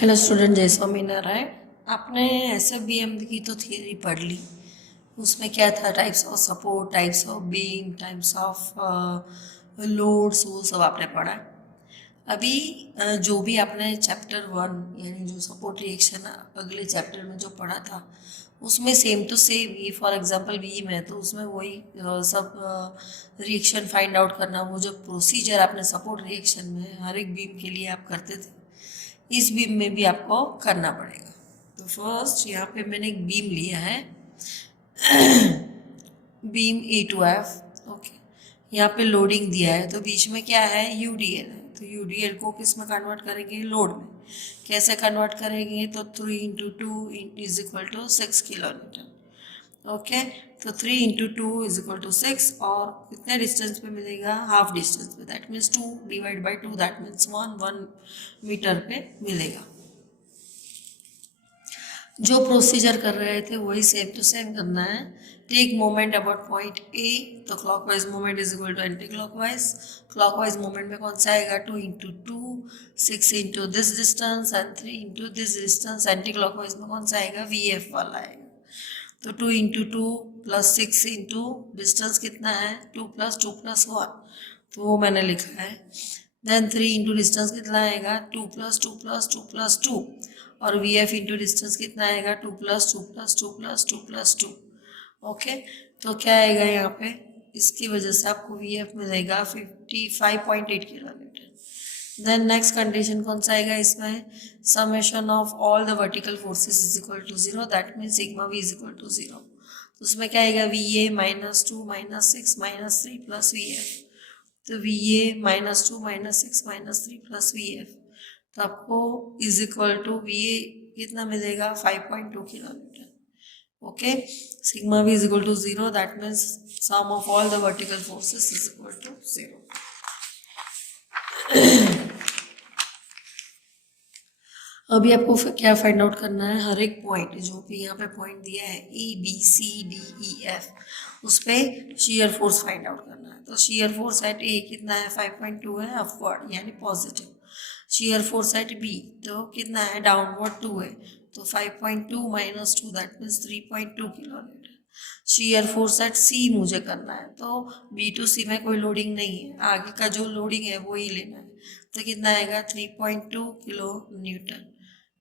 Hello student, जय स्वामीनारायण। आपने एसएफबीएम की तो थियरी पढ़ ली। उसमें क्या था, types of support, types of beam, types of loads, वो सब आपने पढ़ा। अभी जो भी आपने चैप्टर 1 यानी जो सपोर्ट रिएक्शन अगले चैप्टर में जो पढ़ा था, उसमें सेम टू सेम, ये फॉर एग्जांपल बीम है तो उसमें वही सब रिएक्शन फाइंड आउट करना, वो जो प्रोसीजर आपने सपोर्ट रिएक्शन में हर एक बीम के लिए आप करते थे, इस बीम में भी आपको करना पड़ेगा। तो फर्स्ट यहाँ पे मैंने एक बीम लिया है, beam A to F। Okay, यहाँ पे लोडिंग दिया है तो बीच में क्या है, यूडीएल है। तो यूडीएल को किस में कन्वर्ट करेंगे, लोड में। कैसे कन्वर्ट करेंगे, तो 3 into two is equal to 6 kilo newton. Okay, तो 3 into two is equal to 6, और कितने डिस्टेंस पे मिलेगा, हाफ डिस्टेंस पे। That means 2 divide by 2, that means 1 metre पे मिलेगा। जो प्रोसीजर कर रहे थे वही सेम टू सेम करना है। Take moment about point A, तो clockwise moment is equal to anticlockwise. Clockwise moment में कौन सा आएगा, 2 into two, 6 into this distance and 3 into this distance. Anti clockwise में कौन सा आएगा, वी एफ वाला आएगा। तो 2 into two plus 6 into distance कितना है, 2 प्लस 2 प्लस 1, तो वो मैंने लिखा है। देन 3 इंटू डिस्टेंस कितना आएगा, 2 प्लस 2 प्लस 2 प्लस 2, और वी एफ इंटू डिस्टेंस कितना आएगा, 2 plus 2 plus 2 plus 2 plus 2। Okay, तो क्या आएगा यहाँ पे, इसकी वजह से आपको वी एफ मिलेगा 55.8 किलोमीटर। देन नेक्स्ट कंडीशन कौन सा आएगा इसमें, summation of all the vertical forces is equal to 0, that means sigma V is equal to 0। तो उसमें क्या आएगा, V A -2 -6 -3 plus V F. तो V A -2 -6 -3 plus V F, तो आपको is equal to V A कितना मिलेगा, 5.2 kilometre. Okay, sigma V is equal to 0, that means sum of all the vertical forces is equal to 0। अभी आपको क्या find out करना है, हर एक पॉइंट जो भी यहाँ पे पॉइंट दिया है E, B, C, D, E, F, उस पर शेयर फोर्स फाइंड आउट करना है। तो शेयर फोर्स एट ए कितना है, 5.2 है, अपवर्ड यानी positive. Shear force at B तो कितना है, डाउनवर्ड 2 है, तो 5.2 minus 2 that means 3.2 kilometre. Shear force at C मुझे करना है, तो बी टू सी में कोई लोडिंग नहीं है, आगे का जो लोडिंग है वो ही लेना है। तो कितना आएगा, 3.2 किलो न्यूटन।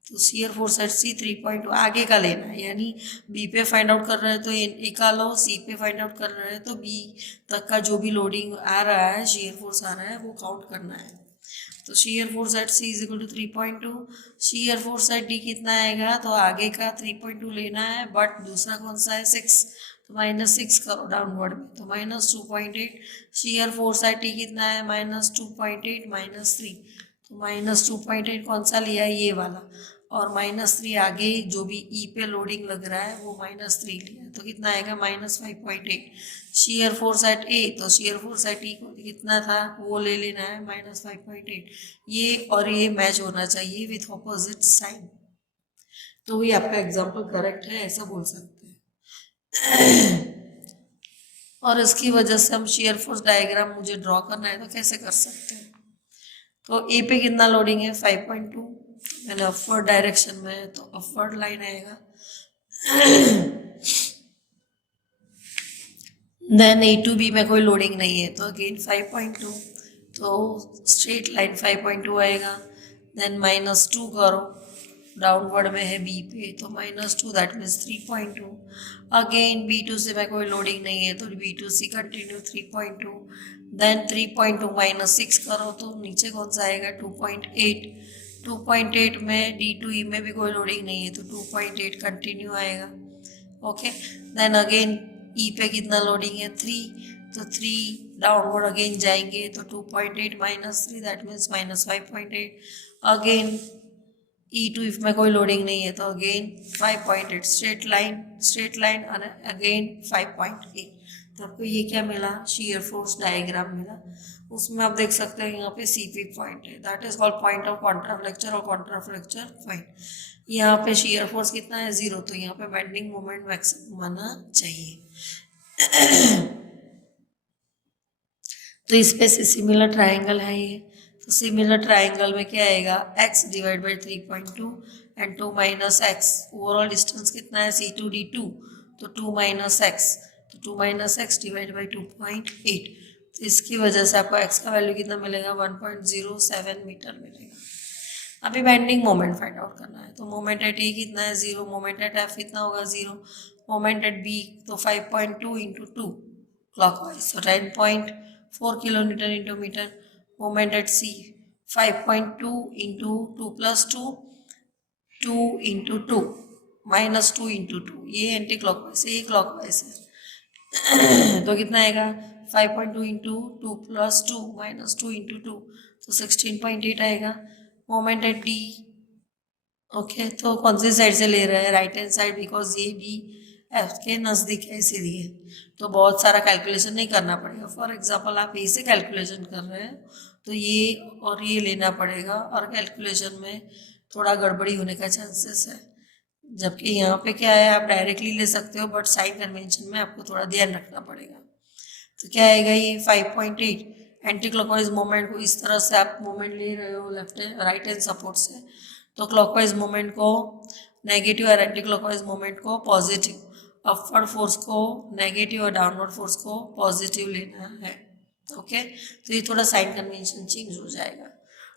तो शेयर फोर्स एट सी 3.2 आगे का लेना है, यानी बी पे फाइंड आउट कर रहे हैं तो ए का लो, सी पे फाइंड आउट कर रहे हैं तो बी तक का जो भी लोडिंग आ रहा है, शेयर फोर्स आ रहा है, वो काउंट करना है। तो shear force at C is equal to 3.2। Shear force at D कितना आएगा, तो आगे का 3.2 लेना है, बट दूसरा कौन सा है, 6, तो -6 करो डाउनवर्ड में, तो -2.8। शेयर फोर्स एट टी कितना है, -2.8 -3, तो -2.8 कौन सा लिया है, ये वाला, और -3 आगे जो भी ई पे लोडिंग लग रहा है वो -3 लिया है, तो कितना आएगा, -5.8। शेयर फोर्स एट ए, तो शेयर फोर्स एट ई को कितना था वो ले लेना है, -5.8। ये और ये मैच होना चाहिए विथ ऑपोजिट साइन, तो ये आपका एग्जाम्पल करेक्ट है, ऐसा बोल सकते हैं। और इसकी वजह से हम शेयर फोर्स डायग्राम मुझे ड्रॉ करना है तो कैसे कर सकते हैं। तो ए पे कितना लोडिंग है, 5.2, मैंने अपवर्ड डायरेक्शन में है तो अपवर्ड लाइन आएगा। देन ए टू बी में कोई लोडिंग नहीं है तो अगेन 5.2, तो स्ट्रेट लाइन 5.2 आएगा। देन -2 करो, डाउनवर्ड में है बी पे, तो -2 that means 3.2। Again B to से में कोई लोडिंग नहीं है तो B to C continue 3.2। Then 3.2 -6 करो तो नीचे कौन सा आएगा, 2.8। 2.8 में डी टू ई में भी कोई लोडिंग नहीं है तो 2.8 कंटिन्यू आएगा। ओके, देन अगेन ई पे कितना लोडिंग है, 3, तो 3 डाउनवर्ड अगेन जाएंगे तो 2.8 -3 that means -5.8। Again E2 if में कोई लोडिंग नहीं है तो अगेन 5.8, स्ट्रेट लाइन और अगेन 5.8। तो आपको ये क्या मिला, शेयर फोर्स डायग्राम मिला। उसमें आप देख सकते हैं यहाँ पे CP पॉइंट है, that is called point of contraflexure और कॉन्ट्राफ्लेक्चर पॉइंट। यहाँ पे शेयर फोर्स कितना है, 0, तो यहाँ पे बेंडिंग मोमेंट मैक्सिमम आना चाहिए। तो इस पे से सिमिलर ट्राइंगल है ये, सिमिलर ट्राइंगल में क्या आएगा, x divide by 3.2 and 2 minus x. Overall distance कितना है C2D2, तो 2 माइनस एक्स, तो 2 माइनस एक्स डिवाइड बाई 2.8। तो इसकी वजह से आपको x का वैल्यू कितना मिलेगा, 1.07 मीटर मिलेगा। अभी बेंडिंग मोमेंट फाइंड आउट करना है, तो मोमेंट एट ए कितना है 0, मोमेंट एट एफ कितना होगा 0, मोमेंट एट बी तो 5.2 इंटू 2 क्लॉकवाइज, तो 10.4 kilometre into metre. Moment at C 5.2 into 2 plus 2, 2 into 2 minus 2 into 2, ये एंटी क्लॉकवाइज है, ये क्लॉकवाइज है। तो कितना आएगा 5.2 इंटू 2 प्लस 2 माइनस 2 इंटू 2, तो 16.8 आएगा। मोमेंट एट डी, ओके, तो कौन सी साइड से ले रहा है, राइट हैंड साइड, बिकॉज ये डी एफ के नज़दीक है इसीलिए। तो बहुत सारा कैलकुलेशन नहीं करना पड़ेगा। फॉर एग्जांपल आप ए से कैलकुलेशन कर रहे हैं तो ये और ये लेना पड़ेगा, और कैलकुलेशन में थोड़ा गड़बड़ी होने का चांसेस है। जबकि यहाँ पे क्या है, आप डायरेक्टली ले सकते हो, बट साइन कन्वेंशन में आपको थोड़ा ध्यान रखना पड़ेगा। तो क्या आएगा ये 5.8, एंटी क्लॉकवाइज मोमेंट को इस तरह से आप मोमेंट ले रहे हो लेफ्ट राइट हैंड सपोर्ट से, तो क्लॉकवाइज मोमेंट को नेगेटिव और एंटी क्लॉकवाइज मोमेंट को पॉजिटिव, अपवर्ड फोर्स को नेगेटिव और डाउनवर्ड फोर्स को पॉजिटिव लेना है। ओके, तो ये थोड़ा साइन कन्वेंशन चेंज हो जाएगा।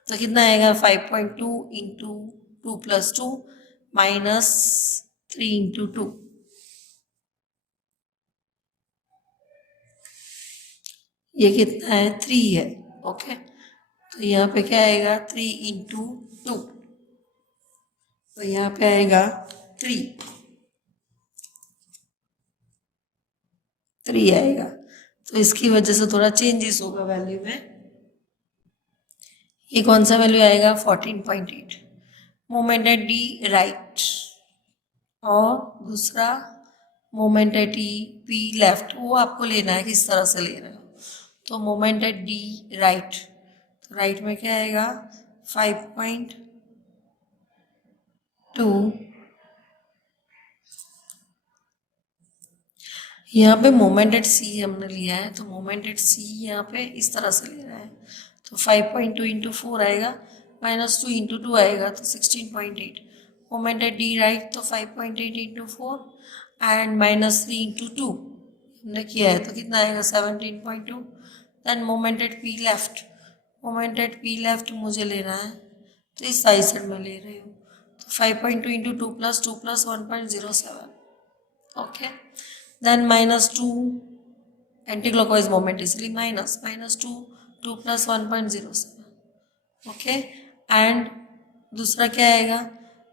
तो कितना आएगा 5.2 इंटू 2 प्लस 2 माइनस 3 इंटू 2, ये कितना है 3 है। ओके, तो यहाँ पे क्या आएगा 3 इंटू 2, तो यहाँ पे आएगा 3 आएगा। तो इसकी वजह से थोड़ा चेंजेस होगा वैल्यू में। ये कौन सा वैल्यू आएगा 14.8। मोमेंट एट डी राइट, और दूसरा moment at E P left, वो आपको लेना है किस तरह से ले रहे हो। तो मोमेंट एट डी राइट, तो राइट में क्या आएगा 5.2, यहाँ पे मोमेंट एट सी हमने लिया है, तो मोमेंट एट सी यहाँ पे इस तरह से ले रहा है, तो 5.2 इंटू 4 आएगा, माइनस 2 इंटू 2 आएगा, तो 16.8। मोमेंट एट डी राइट, तो 5.8 इंटू 4 एंड माइनस 3 इंटू 2 हमने किया है, तो कितना आएगा 17.2। Then moment at P left, moment at P left मुझे लेना है, तो इस साइड में ले रही हूँ, तो 5.2 into 2 plus 1.07। Okay, then minus 2 anti clockwise moment इसलिए माइनस 2 2 प्लस 1.07। ओके, एंड दूसरा क्या आएगा,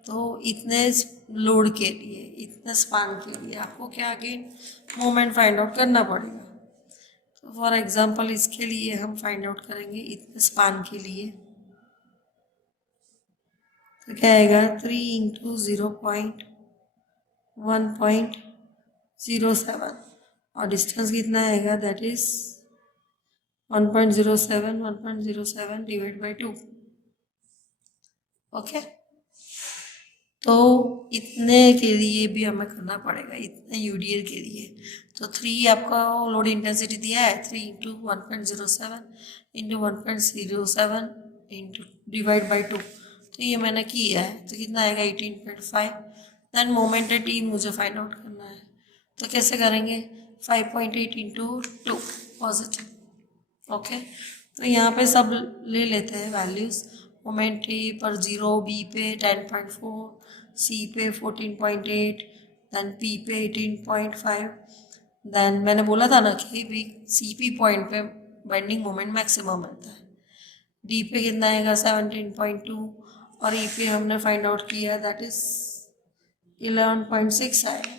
तो इतने लोड के लिए, इतने स्पान के लिए आपको क्या अगेन मोमेंट फाइंड आउट करना पड़ेगा। तो फॉर एग्जांपल इसके लिए हम फाइंड आउट करेंगे इतने स्पान के लिए, तो क्या आएगा 3 इंटू 0.1.07, और डिस्टेंस कितना आएगा, that is 1.07 divide by 2। Okay, तो इतने के लिए भी हमें करना पड़ेगा, इतने यूडीएल के लिए। तो 3 आपका लोड इंटेंसिटी दिया है, 3 into 1.07 into 1.07 into divide by 2, तो ये मैंने किया है, तो कितना आएगा 18.5। देन मोमेंट एट ई मुझे फाइंड आउट करना है, तो कैसे करेंगे 5.8 इंटू 2 पॉजिटिव। ओके, तो यहाँ पे सब ले लेते हैं वैल्यूज़। मोमेंट ए पर 0, बी पे 10.4, सी पे 14.8, देन पी पे 18.5। देन मैंने बोला था ना कि भी सी पी पॉइंट पे बेंडिंग मोमेंट मैक्सिमम रहता है। डी पे कितना आएगा 17.2, और ई पे हमने फाइंड आउट किया दैट इज 11.6 आएगा।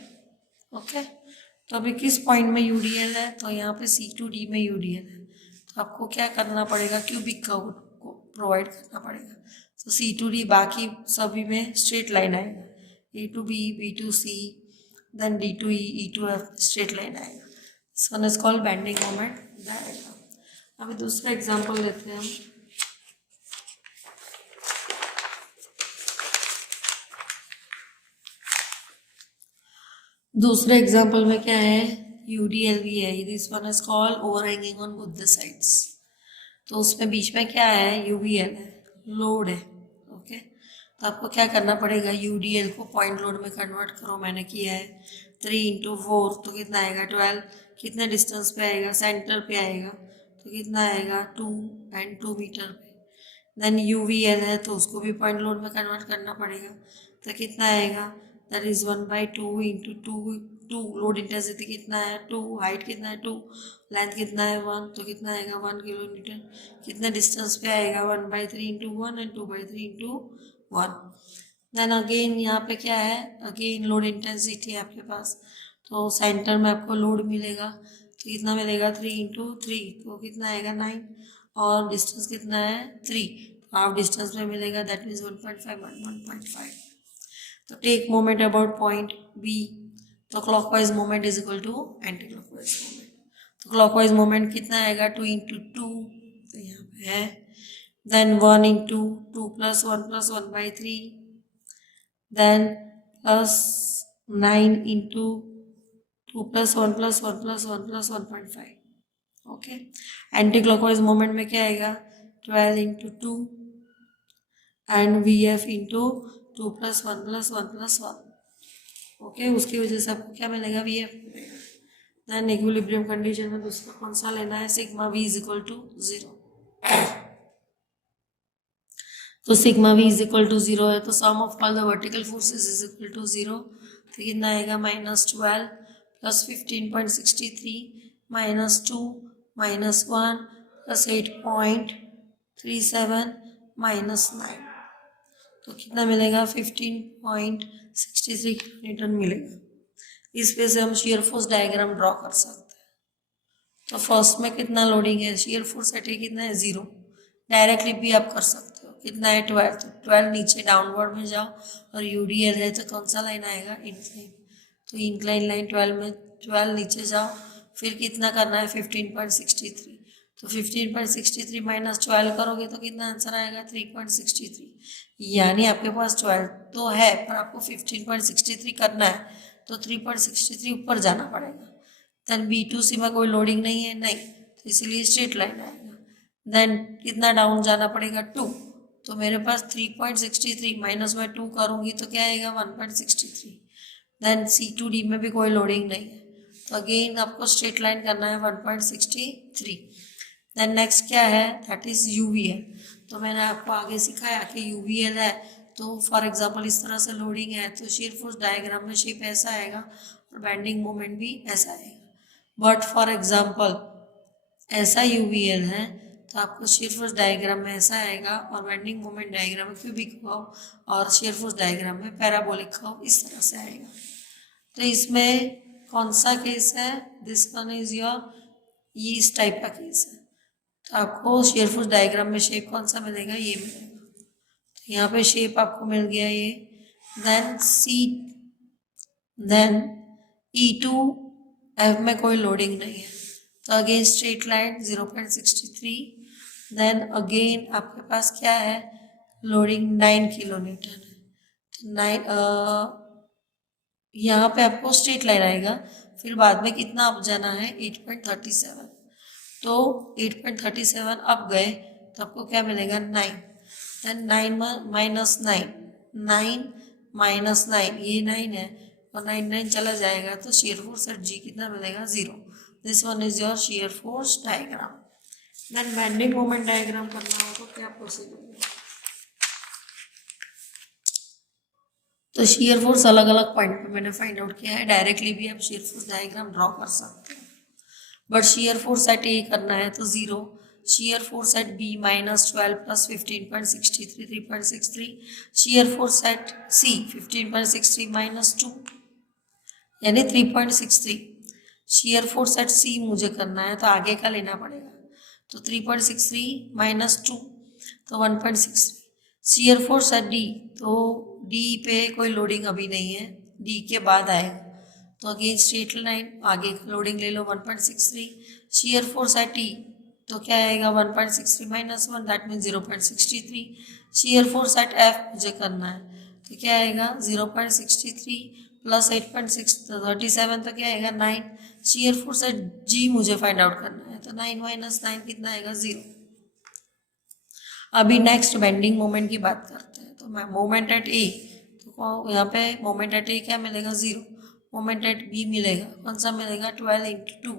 ओके, तो अभी किस पॉइंट में यूडीएल है, तो यहाँ पे C2D में यूडीएल है, तो आपको क्या करना पड़ेगा, क्यूबिक कर्व को प्रोवाइड करना पड़ेगा। तो C2D बाकी सभी में स्ट्रेट लाइन आएगा, A to B, B to C, then D to E, E to F straight line आएगा। This one is called bending moment diagram. अभी दूसरा एग्जाम्पल लेते हैं हम। दूसरे एग्जाम्पल में क्या है, यूडीएल भी है, this one is called overhanging on both the sides. तो उसमें बीच में क्या है, यूवीएल है, लोड है। ओके, तो आपको क्या करना पड़ेगा, यूडीएल को पॉइंट लोड में कन्वर्ट करो, मैंने किया है 3 × 4 तो कितना आएगा 12, कितने डिस्टेंस पे आएगा, सेंटर पे आएगा, तो कितना आएगा 2 and 2 मीटर पे। देन यूवीएल है तो उसको भी पॉइंट लोड में कन्वर्ट करना पड़ेगा, तो कितना आएगा, दैट इज 1/2 × 2 लोड इंटेंसिटी कितना है 2, हाइट कितना है 2, लेंथ कितना है 1, तो कितना आएगा 1 किलोमीटर, कितने डिस्टेंस पे आएगा 1/3 × 1 and 2/3 × 1। देन अगेन यहाँ पे क्या है, अगेन लोड इंटेंसिटी है आपके पास, तो सेंटर में आपको लोड मिलेगा, तो कितना मिलेगा 3 × 3, तो कितना आएगा 9, और डिस्टेंस कितना है 3, हाफ डिस्टेंस में मिलेगा, दैट मीन्स 1.5 and 1.5। तो take moment about point B, तो clockwise moment is equal to anti clockwise moment, तो क्लॉकवाइज मोमेंट कितना आएगा 2 × 2, तो यहाँ पे है, then 1 × 2 + 1 + 1/3, then plus 9 × 2 + 1 + 1 + 1 + 1.5। Okay, anti clockwise moment में क्या आएगा 12 × 2 एंड VF × 2 + 1 + 1 + 1। ओके, उसकी वजह से आपको क्या मिलेगा, VF मिलेगा। देन इक्विलिब्रियम कंडीशन में दूसरा कौन सा लेना है, सिग्मा V = 0, तो सिग्मा V = 0 है, तो sum of all the vertical forces is equal to 0, तो कितना आएगा -12 + 15.63 -2 -1 + 8.37 -9, तो कितना मिलेगा 15.63 न्यूटन मिलेगा। इस पे से हम शियर फोर्स डायग्राम ड्रॉ कर सकते हैं। तो फर्स्ट में कितना लोडिंग है, शियर फोर्स एट ए कितना है 0, डायरेक्टली भी आप कर सकते हो, कितना है 12, तो 12 नीचे डाउनवर्ड में जाओ, और यूडीएल है तो कौन सा लाइन आएगा, इंक्लाइन, तो इंक्लाइन लाइन 12 में 12 नीचे जाओ, फिर कितना करना है 15.63, तो 15.63 - 12 करोगे तो कितना आंसर आएगा 3.63, यानी आपके पास 12 तो है पर आपको 15.63 करना है, तो 3.63 ऊपर जाना पड़ेगा। देन B2C में कोई लोडिंग नहीं है, नहीं, तो इसलिए स्ट्रेट लाइन आएगा। देन कितना डाउन जाना पड़ेगा 2, तो मेरे पास 3.63 माइनस में 2 करूँगी तो क्या आएगा 1.63। देन C2D में भी कोई लोडिंग नहीं है, तो अगेन आपको स्ट्रेट लाइन करना है 1.63। देन नेक्स्ट क्या है, दैट इज UVL, तो मैंने आपको आगे सिखाया कि UVL है तो फॉर एग्जांपल इस तरह से लोडिंग है तो शियर फोर्स डायग्राम में शेप ऐसा आएगा और बेंडिंग मोमेंट भी ऐसा आएगा। बट फॉर एग्जांपल ऐसा UVL है तो आपको शियर फोर्स डायग्राम में ऐसा आएगा और बेंडिंग मोमेंट डायग्राम में क्यूबिक कर्व और शियर फोर्स डायग्राम में पैराबोलिक कर्व इस तरह से आएगा। तो इसमें कौन सा केस है, दिस वन इज योर, ये इस टाइप का केस है, तो आपको शियर फोर्स डायग्राम में शेप कौन सा मिलेगा, ये मिलेगा। तो यहाँ पे शेप आपको मिल गया ये, देन E2F में कोई लोडिंग नहीं है, तो again straight line 0.63, then again आपके पास क्या है, लोडिंग 9 किलो न्यूटन है, तो 9 यहाँ पे आपको स्ट्रेट लाइन आएगा, फिर बाद में कितना अप जाना है 8.37, तो 8.37 अप गए तो आपको क्या मिलेगा 9, देन 9 माइनस 9 ये 9 है और 9 चला जाएगा तो शियर फोर्स एट G कितना मिलेगा 0। This one is your shear force diagram. Then bending moment diagram करना हो तो क्या प्रोसीजर है, तो शियर फोर्स अलग अलग पॉइंट पे मैंने फाइंड आउट किया है, डायरेक्टली भी आप शियर फोर्स डायग्राम ड्रॉ कर सकते हैं, बट शियर फोर्स एट ए करना है तो 0, shear force eight B -12 + 15.63 3.63, shear force eight C 15.63 - 2 यानी 3.63, शियर फोर्स एट C मुझे करना है तो आगे का लेना पड़ेगा, तो 3.63 - 2 तो 1.63, शियर फोर्स एट D, तो D पे कोई लोडिंग अभी नहीं है, D के बाद आएगा, तो अगेन स्ट्रेट लाइन आगे लोडिंग ले लो 1.63, शियर फोर्स एट E तो क्या आएगा 1.63 - 1 that mean 0.63, shear force eight F मुझे करना है तो क्या आएगा 0.63 + 8.6 तो 37, तो क्या आएगा 9, शियर फोर्स एट G मुझे फाइंड आउट करना है तो 9 - 9 कितना आएगा 0। अभी नेक्स्ट बेंडिंग मोमेंट की बात करते हैं। तो मैं मोमेंट एट ए, तो यहाँ पे मोमेंट एट ए क्या मिलेगा 0, मोमेंट एट बी मिलेगा कौन सा मिलेगा 12 इंटू 2,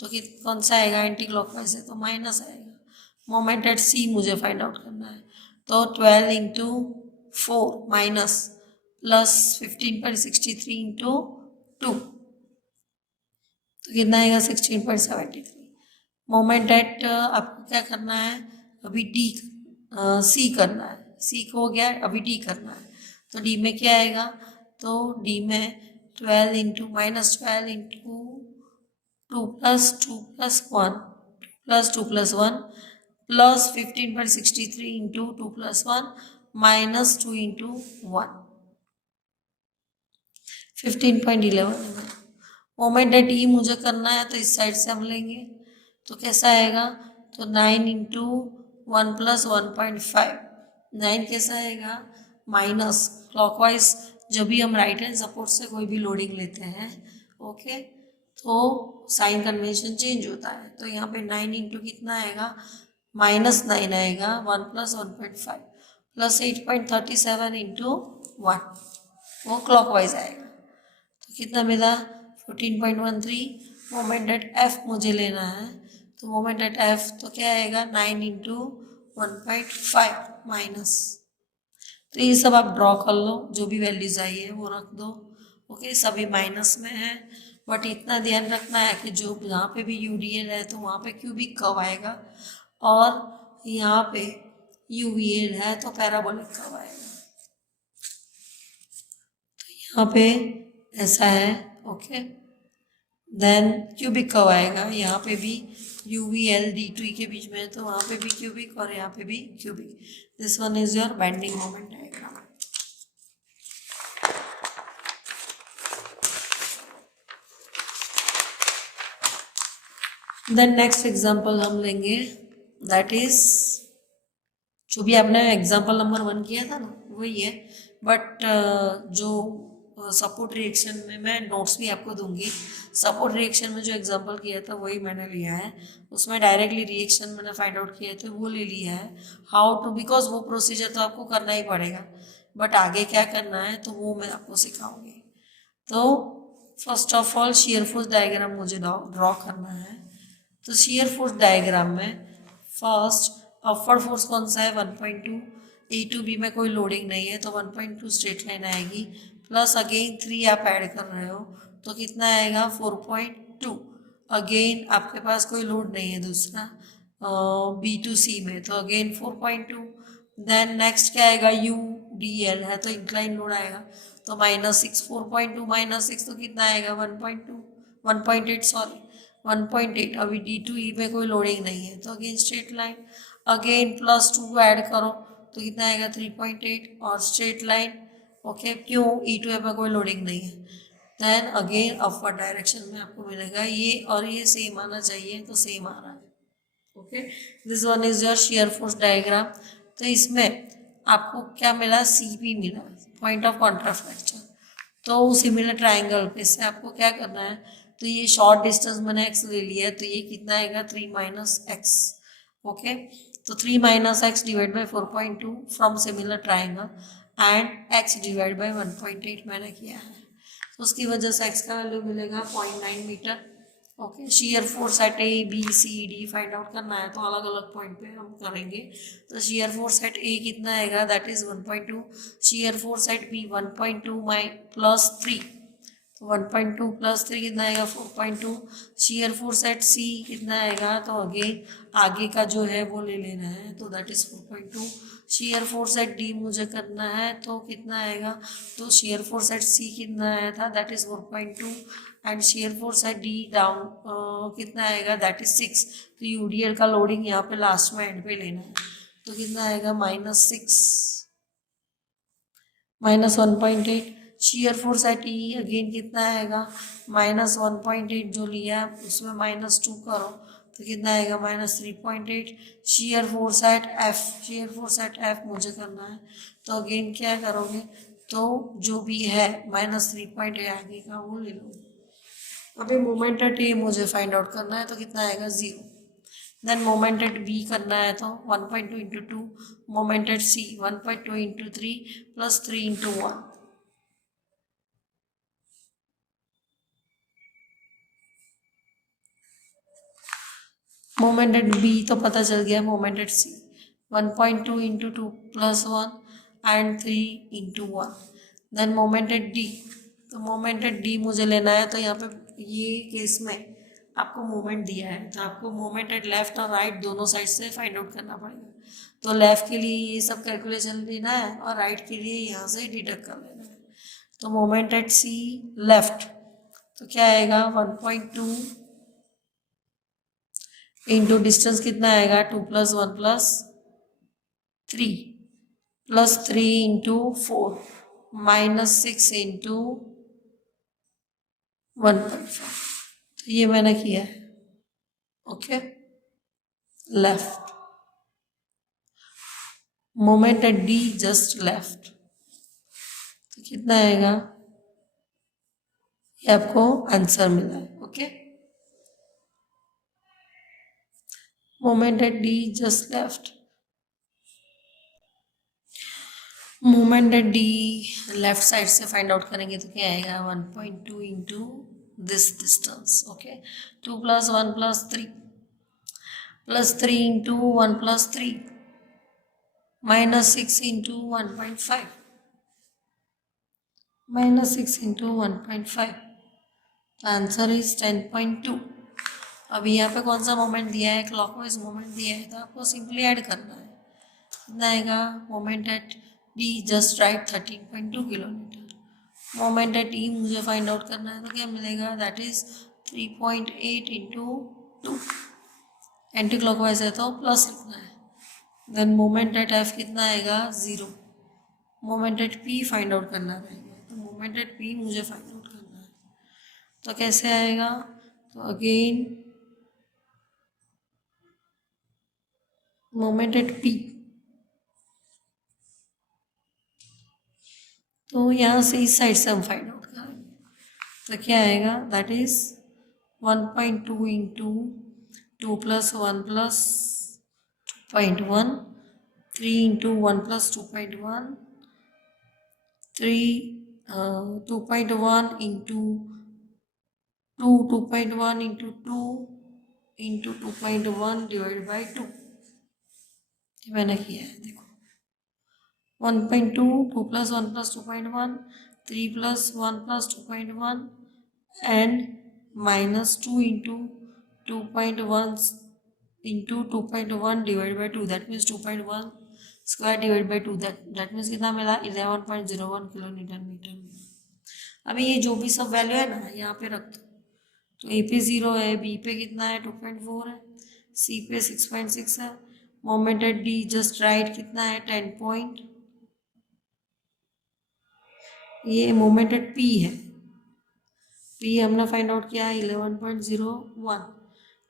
तो कौन सा आएगा एंटी क्लॉकवाइज है तो माइनस आएगा। मोमेंट एट सी मुझे फाइंड आउट करना है, तो 12 इंटू 4 माइनस प्लस 15.63 इंटू 2, तो कितना आएगा 16.73। मोमेंट एट आपको क्या करना है, अभी डी सी करना है, सी को हो गया, अभी डी करना है। तो डी में क्या आएगा, तो डी में 12 into minus 12 into 2 plus 2 plus 1 plus 2 plus 1 plus 15.63 into 2 plus 1 minus 2 into 1 15.11। Moment at E मुझे करना है तो इस साइड से हम लेंगे, तो कैसा आएगा, तो 9 इंटू 1 प्लस 1.5, 9 कैसा आएगा माइनस क्लॉकवाइज, जब भी हम राइट हैंड सपोर्ट से कोई भी लोडिंग लेते हैं ओके, तो साइन कन्वेंशन चेंज होता है। तो यहाँ पे 9 इंटू कितना आएगा माइनस 9 आएगा 1 प्लस 1.5 प्लस 8.37 इंटू 1, वो क्लॉकवाइज आएगा। तो कितना मिला 14.13। मोमेंट एट एफ मुझे लेना है, तो मोमेंट एट एफ तो क्या आएगा 9 इंटू 1.5 माइनस, तो ये सब आप ड्रॉ कर लो, जो भी वैल्यूज आई है वो रख दो ओके, सभी माइनस में है। बट इतना ध्यान रखना है कि जो यहाँ पे भी यूडीएल है तो वहाँ पे क्यूबिक कर्व आएगा, और यहाँ पे यूवीएल है तो पैराबोलिक कर्व आएगा। तो यहाँ पे ऐसा है ओके, देन क्यूबिक कर्व आएगा, यहाँ पे भी U V L D to के बीच में है तो वहाँ पे भी क्यूबिक और यहाँ पे भी cubic. This one is your bending moment diagram. Then next example हम लेंगे, दैट इज जो भी आपने एग्जाम्पल नंबर 1 किया था ना वही है, बट जो सपोर्ट रिएक्शन में मैं नोट्स भी आपको दूंगी। सपोर्ट रिएक्शन में जो एग्जांपल किया था वही मैंने लिया है, उसमें डायरेक्टली रिएक्शन मैंने फाइंड आउट किया तो वो ले लिया है। हाउ टू, बिकॉज वो प्रोसीजर तो आपको करना ही पड़ेगा, बट आगे क्या करना है तो वो मैं आपको सिखाऊंगी। तो first of all shear force diagram मुझे ड्रॉ करना है। तो शियर फोर्स डायग्राम में फर्स्ट अपवर्ड फोर्स कौन सा है 1.2, ए टू बी में कोई लोडिंग नहीं है तो 1.2 स्ट्रेट लाइन आएगी, प्लस अगेन 3 आप ऐड कर रहे हो तो कितना आएगा 4.2। अगेन आपके पास कोई लोड नहीं है दूसरा बी टू सी में तो अगेन 4.2। देन नेक्स्ट क्या आएगा यू डी एल है तो इंक्लाइन लोड आएगा तो -6, 4.2 -6 तो कितना आएगा 1.2 1.8 सॉरी 1.8। अभी डी टू ई में कोई लोडिंग नहीं है तो again straight line, again +2 add करो तो कितना आएगा 3.8 और स्ट्रेट लाइन ओके, क्यों ई टू में कोई लोडिंग नहीं है। देन अगेन अपवर्ड डायरेक्शन में आपको मिलेगा ये और ये सेम आना चाहिए तो सेम आ रहा है okay. This one is your shear force diagram. तो इसमें आपको क्या मिला CP मिला, पॉइंट ऑफ कॉन्ट्रास्ट फ्रैक्चर। तो सिमिलर ट्राइंगल पे से आपको क्या करना है, तो ये शॉर्ट डिस्टेंस मैंने x ले लिया है तो ये कितना आएगा 3 - x ओके। तो 3 - x divide by 4.2 from similar triangle and x divide by 1.8 मैंने किया है तो उसकी वजह से x का वैल्यू मिलेगा 0.9 metre okay. Shear force at A B C D find out करना है तो अलग अलग पॉइंट पे हम करेंगे। तो शियर फोर्स एट ए कितना आएगा that is 1.2, shear force at B 1.2 plus 3 तो 1.2 प्लस 3 कितना आएगा 4.2। शियर फोर्स एट सी कितना आएगा तो अगेन आगे का जो है वो ले लेना है तो that is 4.2। Shear force at D मुझे करना है तो कितना आएगा, तो शियर फोर्स एट सी कितना आया था that is 4.2 and shear force at D down कितना आएगा दैट इज 6। तो यूडीएल का लोडिंग यहाँ पे लास्ट में एंड पे लेना है तो कितना आएगा -6 -1.8। Shear force at E again कितना आएगा -1.8 जो लिया उसमें -2 करो तो कितना आएगा -3.8। Shear force eight F, shear force eight F मुझे करना है तो अगेन क्या करोगे तो जो भी है -3.8 आगे का वो ले लो। अभी मोमेंट एट ए मुझे फाइंड आउट करना है तो कितना आएगा 0। देन मोमेंट एट बी करना है तो 1.2 into two, moment at C 1.2 into three plus 3 into one. Moment at B तो पता चल गया, moment at C 1.2 into two plus one and 3 into one. Then moment at D, तो moment at D मुझे लेना है, तो यहाँ पे ये केस में आपको मोमेंट दिया है तो आपको मोमेंट एट लेफ्ट और राइट दोनों साइड से फाइंड आउट करना पड़ेगा। तो लेफ्ट के लिए ये सब कैलकुलेशन लेना है और राइट के लिए यहाँ से डिडक्ट कर लेना है। तो मोमेंट एट सी लेफ्ट तो क्या आएगा 1.2 इंटू डिस्टेंस कितना आएगा 2 plus 1 plus 3 plus 3 into 4 minus 6 into 1.5। तो ये मैंने किया है। Okay, left moment at D just left, तो कितना आएगा, ये आपको आंसर मिला है। Okay, moment at D just left, moment at D left side से फाइंड आउट करेंगे तो क्या आएगा 1.2 into this distance. Okay, 2 plus 1 plus 3 into 1 plus 3 minus 6 into 1.5 minus 6 into 1.5, answer is 10.2। अभी यहाँ पे कौन सा मोमेंट दिया है, क्लॉकवाइज मोमेंट दिया है, तो आपको सिंपली ऐड करना है। कितना आएगा, moment at D just right 13.2 kilometre, moment at E मुझे फाइंड आउट करना है तो क्या मिलेगा, that is 3.8 into two, anticlockwise है तो प्लस लिखना है। देन मोमेंट एट एफ कितना आएगा 0, moment at P find out करना रहेगा, तो मोमेंट एट पी मुझे फाइंड आउट करना है। तो कैसे आएगा, तो अगेन मोमेंट एट पी, तो यहाँ से इस साइड से हम फाइंड आउट करेंगे तो क्या आएगा, that is 1.2 into 2 plus 1 plus 2.1, 3 into 1 plus 2.1, 2.1 into 2, 2.1 into 2 into 2.1 divide by 2, मैंने किया है देखो 1.2, 2 plus 1 plus 2.1, 3 plus 1 plus 2.1 and minus 2 into 2.1 into 2.1 divide by 2, that means 2.1 square divide by 2, that means कितना मिला 11.01 किलोमीटर मीटर। अभी ये जो भी सब वैल्यू है ना यहाँ पे रख दो, तो ए पे 0 है, बी पे कितना है 2.4 है, सी पे 6.6 है, moment at D just right कितना है 10 पॉइंट, ये मोमेंट एट पी है, पी हमने फाइंड आउट किया है 11.01,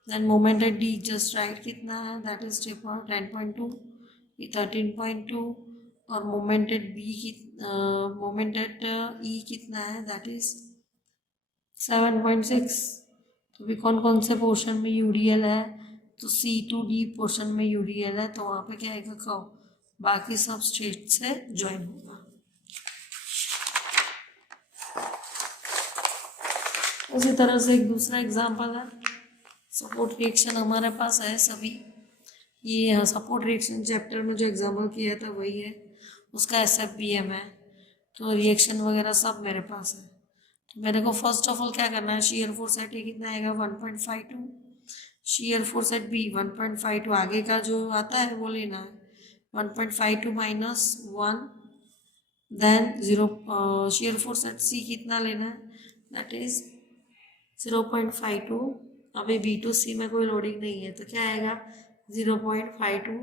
then moment at D just right कितना है, दैट इज 10.2, ये 13.2, और मोमेंट एट बी की मोमेंट एट ई कितना है, दैट इज 7.6। तो भी कौन कौन से पोर्शन में यूडीएल है, तो सी टू डी पोर्शन में यूडीएल है, तो वहाँ पे क्या आएगा कर्व, बाकी सब स्ट्रेट से ज्वाइन होगा। उसी तरह से एक दूसरा एग्जांपल है, सपोर्ट रिएक्शन हमारे पास है सभी, ये सपोर्ट रिएक्शन चैप्टर में जो एग्जाम्पल किया था वही है, उसका SFBM है, तो रिएक्शन वगैरह सब मेरे पास है। तो मेरे को फर्स्ट ऑफ ऑल क्या करना है, शीयर फोर्स एट ए कितना आएगा 1.52, शीयर फोर्स एट बी 1.52, आगे का जो आता है वो लेना है 1.52 minus 1, then 0 shear force at C कितना लेना है, दैट इज 0.52, अभी B2C में कोई लोडिंग नहीं है तो क्या आएगा 0.52,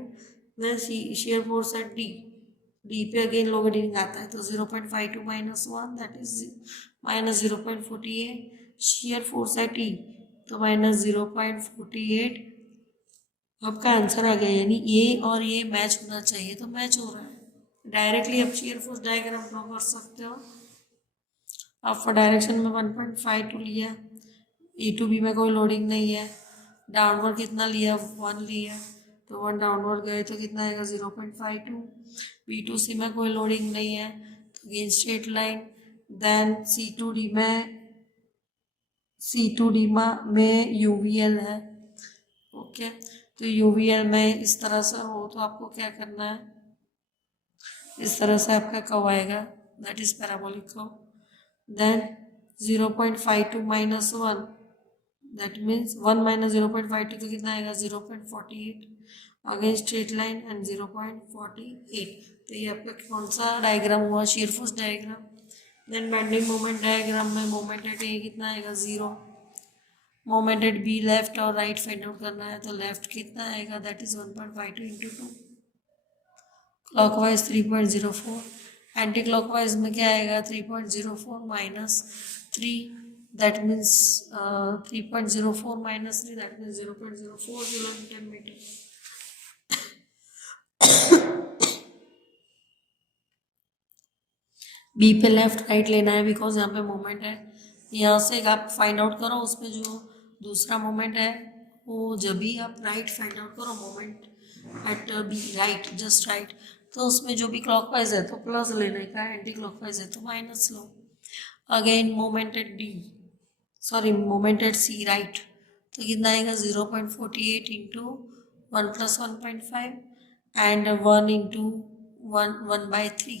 then shear force at D पे अगेन लोडिंग आता है तो 0.52 minus 1, that is minus 0.48, shear force at E तो माइनस 0.48। आपका आंसर आ गया, यानी ये और ये मैच होना चाहिए, तो मैच हो रहा है। डायरेक्टली आप शीयर फोर्स डायग्राम ड्रॉ कर सकते हो, आप डायरेक्शन में 1.52 लिया, ए टू बी में कोई लोडिंग नहीं है, डाउनवर्ड कितना लिया, 1 लिया, तो 1 डाउनवर्ड गए तो कितना आएगा 0.52। B2C में कोई लोडिंग नहीं है तो again straight line. Then C2D में UVL है। ओके, तो UVL में इस तरह से हो तो आपको क्या करना है, इस तरह से आपका कर्व आएगा, that is parabolic curve. Then 0.52 minus 1, that means 1 minus 0.52 तो कितना आएगा 0.48, अगेन स्ट्रेट लाइन एंड 0.48। तो ये आपका कौन सा डायग्राम हुआ, shear force diagram. Then bending moment diagram में मोमेंट एट ए कितना आएगा 0, मोमेंट एट बी लेफ्ट और राइट फाइंड आउट करना है, तो लेफ्ट कितना आएगा that is 1.52 into 2, clockwise 3.04, anti clockwise में क्या आएगा 3.04 minus 3, that means 3.04 minus 3 that means 0.04 kilo Newton metre. B पे लेफ्ट राइट लेना है बिकॉज यहाँ पे मोमेंट है, यहाँ से आप फाइंड आउट करो उसमें जो दूसरा मोमेंट है वो जब भी आप राइट फाइंड आउट करो moment at B right just right, तो उसमें जो भी क्लॉकवाइज है तो प्लस लेने का है, एंटी क्लॉकवाइज है तो माइनस लो। Again moment at D, sorry moment at C right, तो कितना आएगा 0.48 into 1 plus 1.5 and 1 into 1/3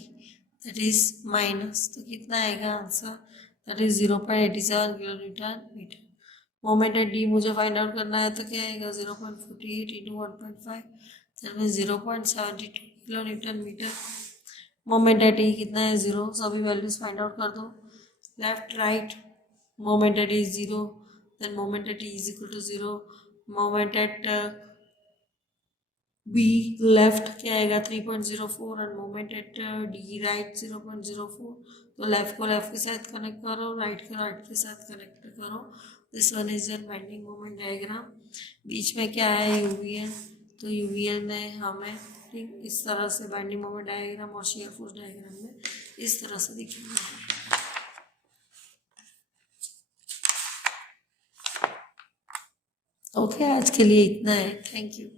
that is minus, तो कितना आएगा answer that is 0.87 kilo Newton metre. Moment at D मुझे फाइंड आउट करना है तो क्या आएगा 0.48 into 1.5 that means 0.72 kilo Newton metre. Moment at E कितना है 0, सभी वैल्यूज फाइंड आउट कर दो, left right, moment at E 0, then moment at E is equal to 0, moment at B left क्या आएगा 3.04 and moment at D right 0.04, तो left को left के साथ कनेक्ट करो, राइट को राइट के साथ कनेक्ट करो, this one is your bending moment diagram. बीच में क्या है यूवीएल, तो यूवीएल में हमें ठीक इस तरह से बेंडिंग मोमेंट डायग्राम और शियर फोर्स डायग्राम में इस तरह से दिखेगा। ओके, आज के लिए इतना है, थैंक यू।